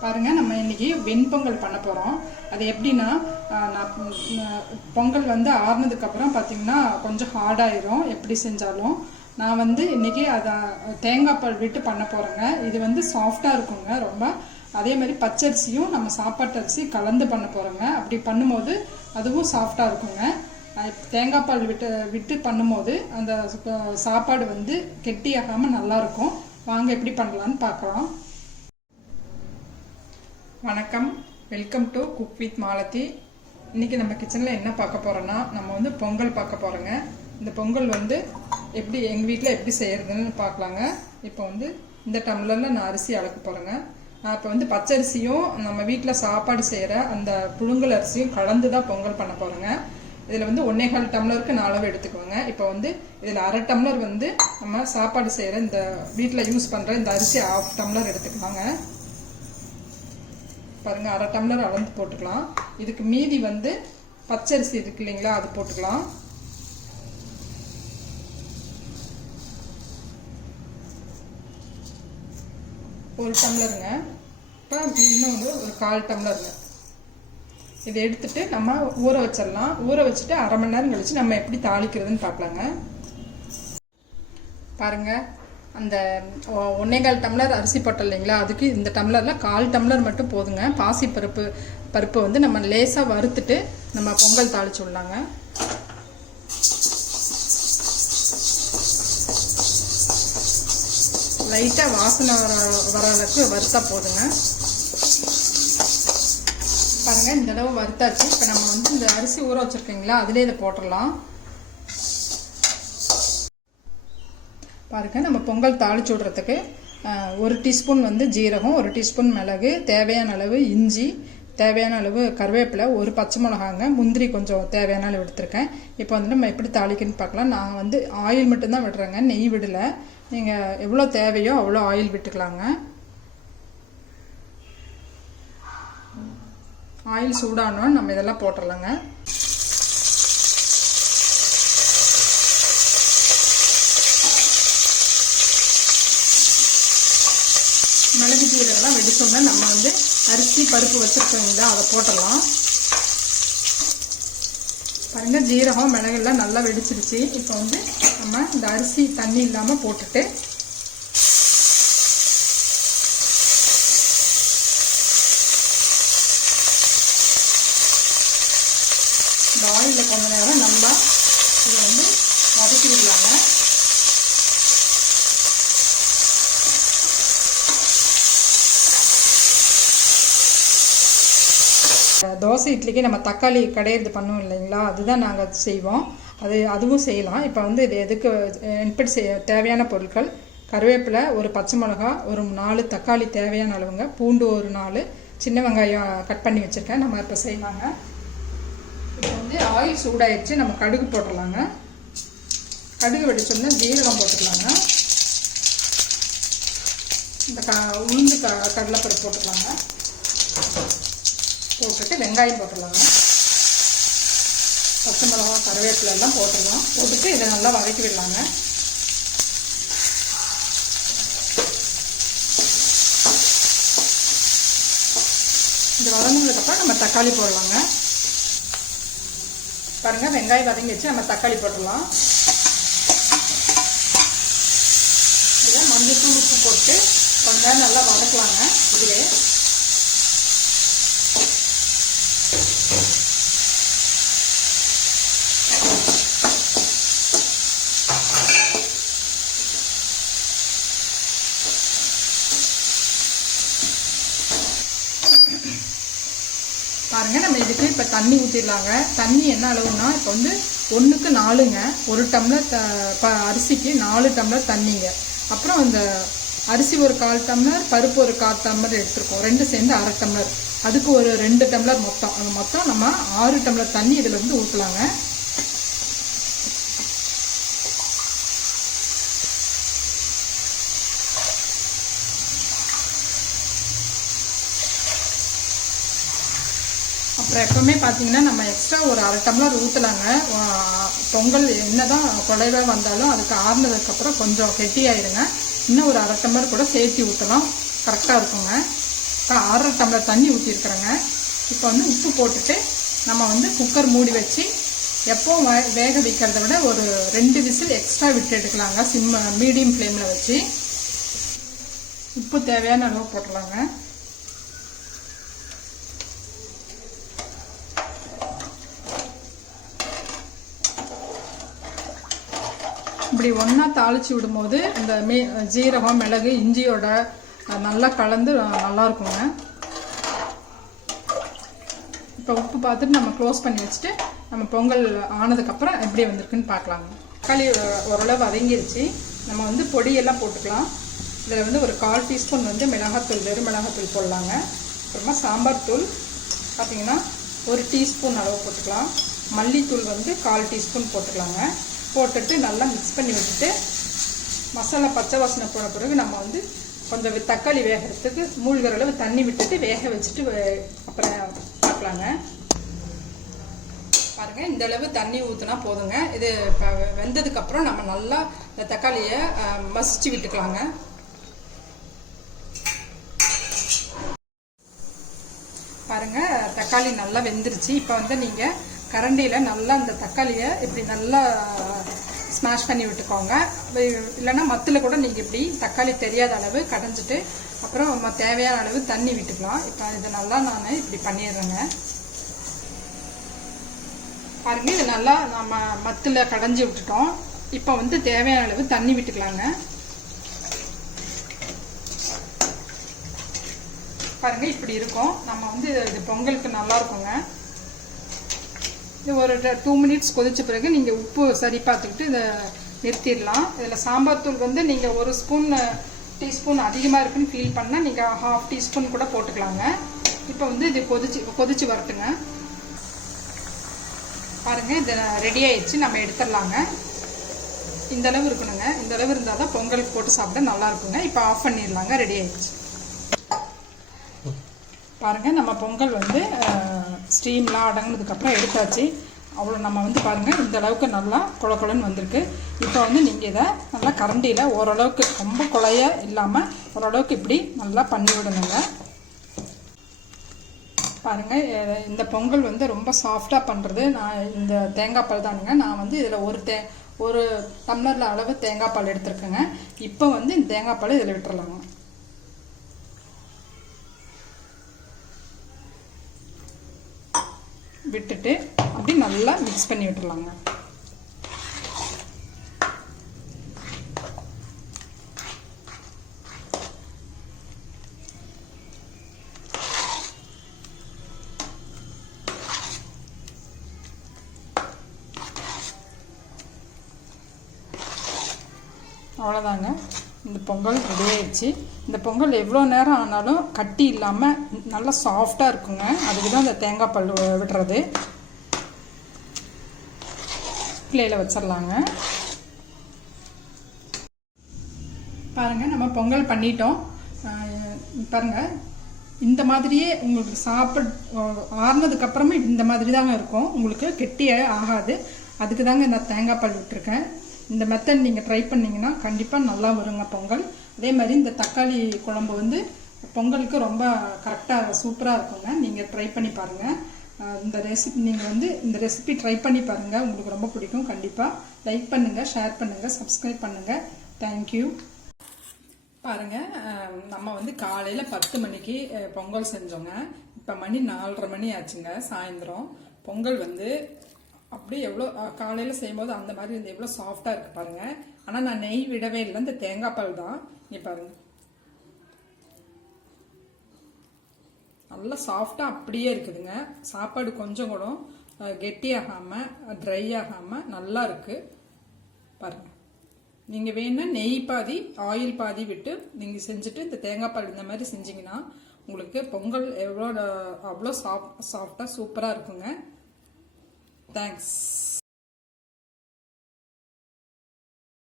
பாருங்கள் நம்ம இன்னைக்கு வெண்பொங்கல் பண்ண போகிறோம் அது எப்படின்னா நான் பொங்கல் வந்து ஆறுனதுக்கப்புறம் பார்த்தீங்கன்னா கொஞ்சம் ஹார்டாயிரும் எப்படி செஞ்சாலும். நான் வந்து இன்றைக்கி அதை தேங்காய் பால் விட்டு பண்ண போகிறேங்க இது வந்து சாஃப்டாக இருக்குங்க ரொம்ப. அதே மாதிரி பச்சரிசியும் நம்ம சாப்பாட்டு அரிசி கலந்து பண்ண போகிறோங்க அப்படி பண்ணும்போது அதுவும் சாஃப்டாக இருக்குங்க. தேங்காய் பால் விட்டு விட்டு பண்ணும்போது அந்த சு- சாப்பாடு வந்து கெட்டியாகாமல் நல்லாயிருக்கும் வாங்க எப்படி பண்ணலான்னு பார்க்கலாம் வணக்கம். Welcome to cook with Malathi இன்னைக்கு நம்ம கிச்சனில் என்ன பார்க்க போகிறோன்னா நம்ம வந்து பொங்கல் பார்க்க போகிறோங்க இந்த பொங்கல் வந்து எப்படி எங்கள் வீட்டில் எப்படி செய்கிறதுன்னு பார்க்கலாங்க. இப்போ வந்து இந்த டம்ளரில் நான் அரிசி அளக்க போகிறேங்க நான் இப்போ வந்து பச்சரிசியும் நம்ம வீட்டில் சாப்பாடு செய்கிற அந்த புழுங்கல் அரிசியும் கலந்து தான் பொங்கல் பண்ண போகிறேங்க இதில் வந்து ஒன்னேகால் டம்ளருக்கு நான் அளவு எடுத்துக்குவேங்க. இப்போ வந்து இதில் அரை டம்ளர் வந்து நம்ம சாப்பாடு செய்கிற இந்த வீட்டில் யூஸ் பண்ணுற இந்த அரிசி ஆஃப் டம்ளர் எடுத்துக்கலாங்க. பாருங்க அரை டம்ளர் அளந்து போட்டுக்கலாம். இதுக்கு மீதி வந்து பச்சரிசி இருக்கு இல்லைங்களா அது போட்டுக்கலாம். ஒரு டம்ளருங்க. இப்போ இன்னொன்று ஒரு கால் டம்ளருங்க. இதை எடுத்துட்டு நம்ம ஊற வச்சிடலாம். ஊற வச்சுட்டு அரை மணி நேரம் கழிச்சு நம்ம எப்படி தாளிக்கிறதுன்னு பார்க்கலாங்க. பாருங்க அந்த ஒ- ஒன்னேகால் டம்ளர் அரிசி போட்டோம் இல்லைங்களா? அதுக்கு இந்த டம்ளரில் கால் டம்ளர் மட்டும் போதுங்க. பாசி பருப்பு வந்து நம்ம லேசாக வறுத்துட்டு நம்ம பொங்கல் தாளிச்சு விடலாங்க. லைட்டாக வாசனை வர வர அளவுக்கு வறுத்தா போதுங்க. பாருங்கள் இந்த அளவு வறுத்தாச்சு. இப்போ நம்ம வந்து இந்த அரிசி ஊற வச்சுருக்கீங்களா? அதிலே இதை போட்டுடலாம். பாருங்கள் நம்ம பொங்கல் தாளிச்சு விடுறதுக்கு ஒரு டீஸ்பூன் வந்து ஜீரகம் ஒரு டீஸ்பூன் மிளகு தேவையான அளவு இஞ்சி தேவையான அளவு கருவேப்பிலை ஒரு பச்சை மிளகாங்க முந்திரி கொஞ்சம் தேவையான அளவு எடுத்திருக்கேன். இப்போ வந்து நம்ம எப்படி தாளிக்கணும்னு பார்க்கலாம். நான் வந்து ஆயில் மட்டும்தான் விடுறேங்க நெய் விடலை. நீங்கள் எவ்வளோ தேவையோ அவ்வளோ ஆயில் விட்டுக்கலாங்க. ஆயில் சூடானோன்னு நம்ம இதெல்லாம் போட்டுடலாங்க மிளகு ஜீரகம்லாம் வெடிச்சோம்னா நம்ம வந்து அரிசி பருப்பு வச்சுருக்கோங்களா அதை போட்டுடலாம். பாருங்க ஜீரகம் மிளகெல்லாம் நல்லா வெடிச்சிருச்சு. இப்போ வந்து நம்ம இந்த அரிசி தண்ணி இல்லாமல் போட்டுட்டு இந்த ஆயிலில் கொஞ்ச நேரம் நல்லா இதை வந்து வதக்கி விடலாங்க தோசை இட்லிக்கு நம்ம தக்காளி கடையிறது பண்ணுவோம் இல்லைங்களா? அதுதான் நாங்கள் செய்வோம். அது அதுவும் செய்யலாம். இப்போ வந்து இது எதுக்கு இன்புட் செய்ய தேவையான பொருட்கள்? கருவேப்பிலை ஒரு பச்சை மிளகா ஒரு நாலு தக்காளி தேவையான அளவுங்க. பூண்டு ஒரு நாலு. சின்ன வெங்காயம் கட் பண்ணி வச்சுருக்கேன். நம்ம இப்போ செய்வாங்க இப்போ வந்து ஆயில் சூடாயிடுச்சு நம்ம கடுகு போட்டுடலாங்க. கடுகு வெடிச்சோம்னா ஜீரகம் போட்டுக்கலாங்க. இந்த க உளுந்து க கடலைப்பருப்பு போட்டுக்கலாங்க. போட்டுட்டு வெங்காயம் போட்டுடலாங்க பச்சை மிளகா கருவேப்பிலை எல்லாம் போட்டுடலாம். போட்டுட்டு இதை நல்லா வதக்கி விடலாங்க. இது வதங்கினதுக்கப்புறம் நம்ம தக்காளி போடலாங்க. பாருங்கள் வெங்காயம் வதங்கி வச்சு நம்ம தக்காளி போட்டுடலாம். இதில் மஞ்சள் தூள் உப்பு போட்டு கொஞ்சம் நல்லா வதக்கலாங்க. இதுவே. பாருங்க நம்ம இதுக்கு இப்போ தண்ணி ஊற்றிடலாங்க தண்ணி என்ன அளவுனா இப்போ வந்து ஒன்றுக்கு நாலுங்க. ஒரு டம்ளர் த ப அரிசிக்கு நாலு டம்ளர் தண்ணிங்க. அப்புறம் அந்த அரிசி ஒரு கால் டம்ளர் பருப்பு ஒரு கால் டம்ளர் எடுத்திருக்கோம். ரெண்டு சேர்ந்து அரை டம்ளர். அதுக்கு ஒரு ரெண்டு டம்ளர் மொத்தம். அந்த மொத்தம் நம்ம ஆறு டம்ளர் தண்ணி இதில் வந்து ஊற்றலாங்க அப்புறம் எப்பவுமே பார்த்தீங்கன்னா நம்ம எக்ஸ்ட்ரா ஒரு அரை டம்ளர் ஊற்றலாங்க பொங்கல் என்னதான் குழைவா வந்தாலும் அதுக்கு ஆறுனதுக்கப்புறம் கொஞ்சம் கெட்டியாயிருங்க இன்னும் ஒரு அரை டம்ளர் கூட சேர்த்து ஊற்றலாம் கரெக்டாக இருக்குங்க. இப்போ அரை டம்ளர் தண்ணி ஊற்றிருக்கிறேங்க இப்போ வந்து உப்பு போட்டுட்டு நம்ம வந்து குக்கர் மூடி வச்சு எப்போவும் வே- வேக வைக்கிறத விட ஒரு ரெண்டு விசில் எக்ஸ்ட்ரா விட்டு எடுக்கலாங்க. சிம் மீடியம் ஃப்ளேமில் வச்சு. உப்பு தேவையான அளவு போட்டுடலாங்க. இப்படி ஒன்றா தாளித்து விடும்போது இந்த மே ஜீரகம் மிளகு இஞ்சியோட நல்லா கலந்து நல்லாயிருக்குங்க நல்லா இருக்குங்க. இப்போ உப்பு பார்த்துட்டு நம்ம க்ளோஸ் பண்ணி வச்சுட்டு நம்ம பொங்கல் ஆனதுக்கப்புறம் எப்படி வந்திருக்குன்னு பார்க்கலாங்க. தக்காளி ஓரளவு வதங்கிருச்சு நம்ம வந்து பொடியெல்லாம் போட்டுக்கலாம். இதில் வந்து ஒரு கால் டீஸ்பூன் வந்து மிளகாத்தூள் வெறும் மிளகாத்தூள் போடலாங்க. அப்புறமா சாம்பார் தூள் பார்த்தீங்கன்னா ஒரு டீஸ்பூன் அளவு போட்டுக்கலாம். மல்லித்தூள் வந்து கால் டீஸ்பூன் போட்டுக்கலாங்க. போட்டுட்டு நல்லா மிக்ஸ் பண்ணி வச்சுட்டு மசாலா பச்சை வாசனை போன பிறகு நம்ம வந்து கொஞ்சம் தக்காளி வேகிறதுக்கு மூழ்கிற அளவு தண்ணி விட்டுட்டு வேக வச்சுட்டு அப்புறம் பார்க்கலாங்க பாருங்கள் இந்த அளவு தண்ணி ஊற்றினா போதுங்க. இது இப்போ வெந்ததுக்கப்புறம் நம்ம நல்லா இந்த தக்காளியை மசிச்சு விட்டுக்கலாங்க. பாருங்க தக்காளி நல்லா வெந்துருச்சு. இப்போ வந்து நீங்கள் கரண்டியில் நல்லா அந்த தக்காளியை இப்படி நல்லா ஸ்மாஷ் பண்ணி விட்டுக்கோங்க. இல்லைன்னா மத்தில் கூட நீங்கள் இப்படி தக்காளி தெரியாத அளவு கடைஞ்சிட்டு அப்புறம் நம்ம தேவையான அளவு தண்ணி விட்டுக்கலாம். இப்போ இது நல்லா நான் இப்படி பண்ணிடுறேங்க. பாருங்கள் இது நல்லா நம்ம மத்தில் கடைஞ்சி விட்டுட்டோம். இப்போ வந்து தேவையான அளவு தண்ணி விட்டுக்கலாங்க. பாருங்கள் இப்படி இருக்கும். நம்ம வந்து இது பொங்கலுக்கு நல்லா இருக்குங்க. இது ஒரு டூ மினிட்ஸ் கொதித்த பிறகு நீங்கள் உப்பு சரி பார்த்துக்கிட்டு இதை நிறுத்திடலாம். இதில் சாம்பார் தூள் வந்து நீங்கள் ஒரு ஸ்பூன் டீஸ்பூன் அதிகமாக இருக்குன்னு ஃபீல் பண்ணால் நீங்கள் ஹாஃப் டீஸ்பூன் கூட போட்டுக்கலாங்க. இப்போ வந்து இது கொதிச்சு கொதிச்சு வரட்டுங்க. பாருங்கள் இது ரெடி ஆயிடுச்சு. நம்ம எடுத்துடலாங்க. இந்த அளவு இருக்கணுங்க. இந்த அளவு இருந்தால் தான் பொங்கலுக்கு போட்டு சாப்பிட நல்லா இருக்குங்க. இப்போ ஆஃப் பண்ணிடலாங்க. ரெடி ஆயிடுச்சு. பாருங்கள் நம்ம பொங்கல் வந்து ஸ்டீம்லாம் அடங்கினதுக்கப்புறம் எடுத்தாச்சு. அவ்வளோ நம்ம வந்து பாருங்கள் இந்த அளவுக்கு நல்லா குழ வந்திருக்கு. இப்போ வந்து நீங்கள் இதை நல்லா கரண்டியில் ஓரளவுக்கு ரொம்ப குழைய இல்லாமல் ஓரளவுக்கு இப்படி நல்லா பண்ணி விடணுங்க. பாருங்கள் இந்த பொங்கல் வந்து ரொம்ப சாஃப்டாக பண்ணுறது நான் இந்த தேங்காய் பால் தானுங்க நான் வந்து இதில் ஒரு தே ஒரு டம்ளரில் அளவு தேங்காய் பால் எடுத்திருக்கேங்க. இப்போ வந்து இந்த தேங்காய் பால் இதில் விட்டுறலாங்க. விட்டுட்டு அப்படி நல்லா மிக்ஸ் பண்ணி விட்டுடலாங்க அவ்வளோதாங்க இந்த பொங்கல் ரெடி ஆயிடுச்சு. இந்த பொங்கல் எவ்வளோ நேரம் ஆனாலும் கட்டி இல்லாமல் நல்லா சாஃப்டாக இருக்குங்க. அதுக்கு தான் இந்த தேங்காய் பல் விடுறது. பிள்ளையில் வச்சிடலாங்க. பாருங்கள் நம்ம பொங்கல் பண்ணிட்டோம். பாருங்கள் இந்த மாதிரியே உங்களுக்கு சாப்பிட் ஆறுனதுக்கப்புறமே இந்த மாதிரி தாங்க இருக்கும். உங்களுக்கு கெட்டியே ஆகாது. அதுக்கு தாங்க நான் தேங்காய் பால் விட்டுருக்கேன். இந்த மெத்தட் நீங்கள் ட்ரை பண்ணீங்கன்னா கண்டிப்பாக நல்லா வருங்க பொங்கல். அதே மாதிரி இந்த தக்காளி குழம்பு வந்து பொங்கலுக்கு ரொம்ப கரெக்டாக சூப்பராக இருக்குங்க. நீங்கள் ட்ரை பண்ணி பாருங்கள் இந்த ரெசிபி நீங்கள் வந்து இந்த ரெசிபி ட்ரை பண்ணி பாருங்கள் உங்களுக்கு ரொம்ப பிடிக்கும் கண்டிப்பாக லைக் பண்ணுங்கள் ஷேர் பண்ணுங்கள் சப்ஸ்கிரைப் பண்ணுங்கள் தேங்க்யூ பாருங்க நம்ம வந்து காலையில் பத்து மணிக்கு பொங்கல் செஞ்சோங்க. இப்போ மணி நாலரை மணி ஆச்சுங்க சாயந்தரம். பொங்கல் வந்து அப்படியே எவ்வளோ காலையில் செய்யும்போது அந்த மாதிரி வந்து எவ்வளோ சாஃப்டாக இருக்குது பாருங்க. ஆனால் நான் நெய் விடவே இல்லை. இந்த தேங்காய் பால் தான். இங்க பாருங்க. நல்லா சாஃப்டாக அப்படியே இருக்குதுங்க. சாப்பாடு கொஞ்சம் கூட கெட்டி ஆகாமல் ட்ரை ஆகாமல் நல்லா இருக்குது பாருங்கள் நீங்கள் வேணால் நெய் பாதி ஆயில் பாதி விட்டு நீங்கள் செஞ்சுட்டு இந்த தேங்காய் பால் இந்த மாதிரி செஞ்சிங்கன்னா உங்களுக்கு பொங்கல் எவ்வளோ அவ்வளோ சாஃப்ட் சாஃப்டாக சூப்பராக இருக்குங்க. Thanks.